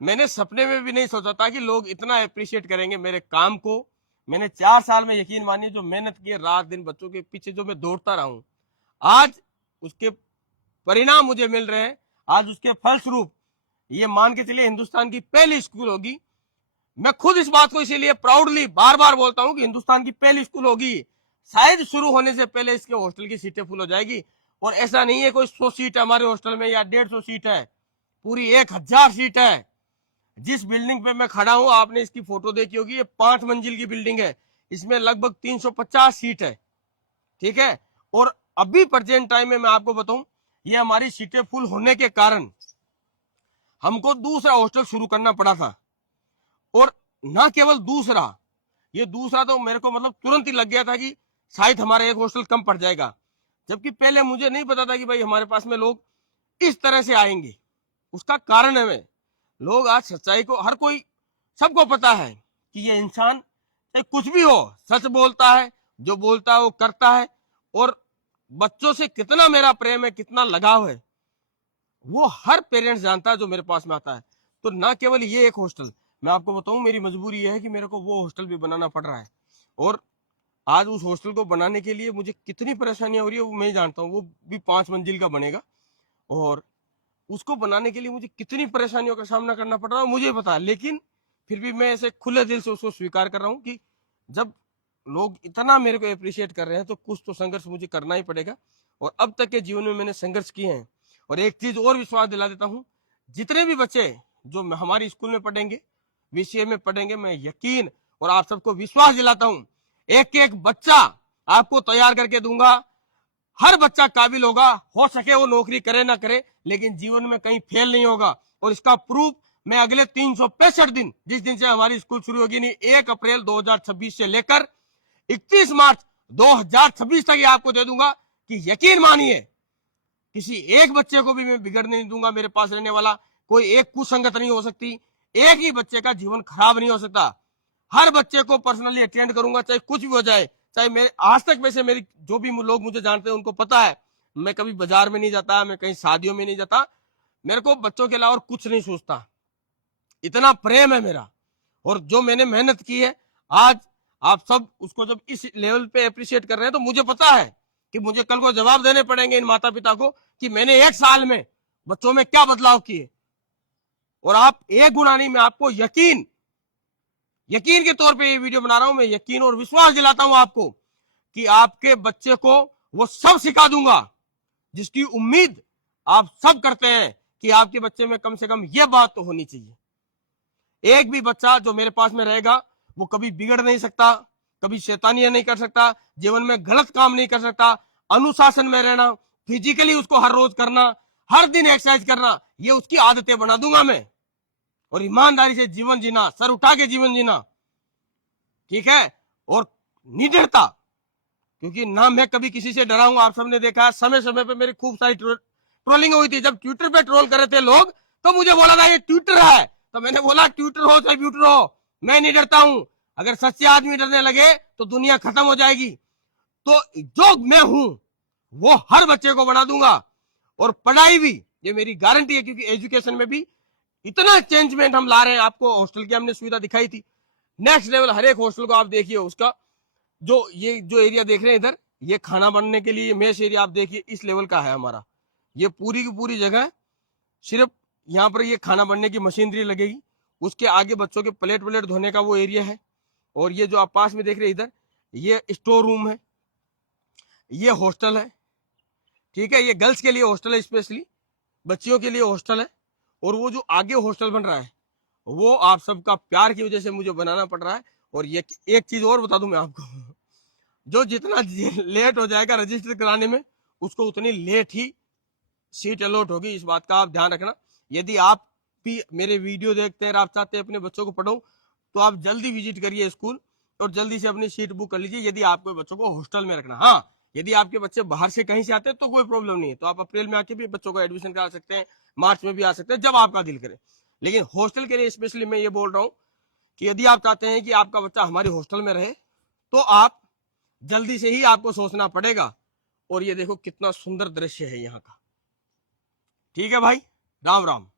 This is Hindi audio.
मैंने सपने में भी नहीं सोचा था कि लोग इतना अप्रिशिएट करेंगे मेरे काम को। मैंने 4 साल में, यकीन मानिए, जो मेहनत की है रात दिन बच्चों के पीछे, जो मैं दौड़ता रहा हूं, आज उसके परिणाम मुझे मिल रहे हैं। आज उसके फलस्वरूप ये मान के चलिए हिंदुस्तान की पहली स्कूल होगी। मैं खुद इस बात को इसीलिए प्राउडली बार बार बोलता हूं कि हिंदुस्तान की पहली स्कूल होगी। शायद शुरू होने से पहले इसके हॉस्टल की सीटें फुल हो जाएगी। और ऐसा नहीं है कोई 100 सीट है हमारे हॉस्टल में या 150 सीट है, पूरी 1000 सीट है। जिस बिल्डिंग पे मैं खड़ा हूं, आपने इसकी फोटो देखी होगी, ये 5 मंजिल की बिल्डिंग है। इसमें लगभग 350 सीट है। ठीक है। और अभी प्रेजेंट टाइम में मैं आपको बताऊं, ये हमारी सीटें फुल होने के कारण हमको दूसरा हॉस्टल शुरू करना पड़ा था। और ना केवल दूसरा, ये दूसरा तो मेरे को मतलब तुरंत ही लग गया था कि शायद हमारा एक हॉस्टल कम पड़ जाएगा। जबकि पहले मुझे नहीं पता था कि भाई हमारे पास में लोग इस तरह से आएंगे। उसका कारण है, मैं लोग आज सच्चाई को, हर कोई, सबको पता है कि ये इंसान चाहे कुछ भी हो, सच बोलता है, जो बोलता है वो करता है। और बच्चों से कितना मेरा प्रेम है, कितना लगाव है, वो हर पेरेंट्स जानता है जो मेरे पास में आता है। तो ना केवल ये एक हॉस्टल, मैं आपको बताऊं, मेरी मजबूरी यह है कि मेरे को वो हॉस्टल भी बनाना पड़ रहा है। और आज उस हॉस्टल को बनाने के लिए मुझे कितनी परेशानियां हो रही है वो मैं जानता हूँ। वो भी 5 मंजिल का बनेगा, और उसको बनाने के लिए मुझे कितनी परेशानियों का सामना करना पड़ रहा है मुझे पता है। लेकिन फिर भी मैं ऐसे खुले दिल से उसको स्वीकार कर रहा हूँ कि जब लोग इतना मेरे को अप्रिशिएट कर रहे हैं तो कुछ तो संघर्ष मुझे करना ही पड़ेगा। और अब तक के जीवन में मैंने संघर्ष किए हैं। और एक चीज और विश्वास दिला देता हूँ, जितने भी बच्चे जो हमारी स्कूल में पढ़ेंगे, विषय में पढ़ेंगे, मैं यकीन और आप सबको विश्वास दिलाता हूँ, एक एक बच्चा आपको तैयार करके दूंगा। हर बच्चा काबिल होगा, हो सके वो नौकरी करे ना करे, लेकिन जीवन में कहीं फेल नहीं होगा। और इसका प्रूफ मैं अगले 365 दिन, जिस दिन से हमारी स्कूल शुरू होगी, नहीं 1 अप्रैल 2026 से लेकर 31 मार्च 2026 तक ये आपको दे दूंगा कि यकीन मानिए किसी एक बच्चे को भी मैं बिगड़ने नहीं दूंगा। मेरे पास रहने वाला कोई एक कुसंगत नहीं हो सकती, एक ही बच्चे का जीवन खराब नहीं हो सकता। हर बच्चे को पर्सनली अटेंड करूंगा, चाहे कुछ भी हो जाए। चाहे मैं आज तक, वैसे मेरी जो भी लोग मुझे जानते हैं उनको पता है, मैं कभी बाजार में नहीं जाता, मैं कहीं शादियों में नहीं जाता, मेरे को बच्चों के अलावा और कुछ नहीं सोचता। इतना प्रेम है मेरा। और जो मैंने मेहनत की है, आज आप सब उसको जब इस लेवल पे अप्रिशिएट कर रहे हैं, तो मुझे पता है कि मुझे कल को जवाब देने पड़ेंगे इन माता पिता को कि मैंने 1 साल में बच्चों में क्या बदलाव किए। और आप एक गुना नहीं, मैं आपको यकीन के तौर पे ये वीडियो बना रहा हूं। मैं यकीन और विश्वास दिलाता हूं आपको कि आपके बच्चे को वो सब सिखा दूंगा जिसकी उम्मीद आप सब करते हैं कि आपके बच्चे में कम से कम ये बात तो होनी चाहिए। एक भी बच्चा जो मेरे पास में रहेगा वो कभी बिगड़ नहीं सकता, कभी शैतानियां नहीं कर सकता, जीवन में गलत काम नहीं कर सकता। अनुशासन में रहना, फिजिकली उसको हर रोज करना, हर दिन एक्सरसाइज करना, ये उसकी आदतें बना दूंगा मैं। और ईमानदारी से जीवन जीना, सर उठा के जीवन जीना, ठीक है। और निडरता, क्योंकि ना मैं कभी किसी से डरा हूं। आप सबने देखा है समय समय पे मेरी खूब सारी ट्रोलिंग हुई थी। जब ट्विटर पे ट्रोल कर रहे थे लोग, तो मुझे बोला था ये ट्विटर है, तो मैंने बोला ट्विटर हो चाहे ब्यूटर हो, मैं नहीं डरता हूं। अगर सच्चे आदमी डरने लगे तो दुनिया खत्म हो जाएगी। तो जो मैं हूं वो हर बच्चे को बना दूंगा। और पढ़ाई भी, ये मेरी गारंटी है, क्योंकि एजुकेशन में भी इतना चेंजमेंट हम ला रहे हैं। आपको हॉस्टल की हमने सुविधा दिखाई थी, नेक्स्ट लेवल। हर एक हॉस्टल को आप देखिए, उसका ये जो एरिया देख रहे हैं इधर, ये खाना बनने के लिए मेस एरिया, आप देखिए इस लेवल का है हमारा। ये पूरी की पूरी जगह सिर्फ यहाँ पर ये खाना बनने की मशीनरी लगेगी। उसके आगे बच्चों के प्लेट व्लेट धोने का वो एरिया है। और ये जो आप पास में देख रहे हैं इधर, ये स्टोर रूम है, ये हॉस्टल है, ठीक है। ये गर्ल्स के लिए हॉस्टल है, स्पेशली बच्चियों के लिए हॉस्टल है। और वो जो आगे हॉस्टल बन रहा है वो आप सबका प्यार की वजह से मुझे बनाना पड़ रहा है। और ये एक चीज और बता दूं मैं आपको, जो जितना लेट हो जाएगा रजिस्टर कराने में, उसको उतनी लेट ही सीट अलॉट होगी। इस बात का आप ध्यान रखना। यदि आप भी मेरे वीडियो देखते हैं और आप चाहते हैं अपने बच्चों को पढ़ो, तो आप जल्दी विजिट करिए स्कूल और जल्दी से अपनी सीट बुक कर लीजिए, यदि आपको बच्चों को हॉस्टल में रखना। हाँ, यदि आपके बच्चे बाहर से कहीं से आते हैं तो कोई प्रॉब्लम नहीं है, तो आप अप्रैल में आके भी बच्चों का एडमिशन करा सकते हैं, मार्च में भी आ सकते हैं, जब आपका दिल करे। लेकिन हॉस्टल के लिए स्पेशली मैं ये बोल रहा हूँ कि यदि आप चाहते हैं कि आपका बच्चा हमारे हॉस्टल में रहे, तो आप जल्दी से ही आपको सोचना पड़ेगा। और ये देखो कितना सुंदर दृश्य है यहाँ का। ठीक है भाई, राम राम।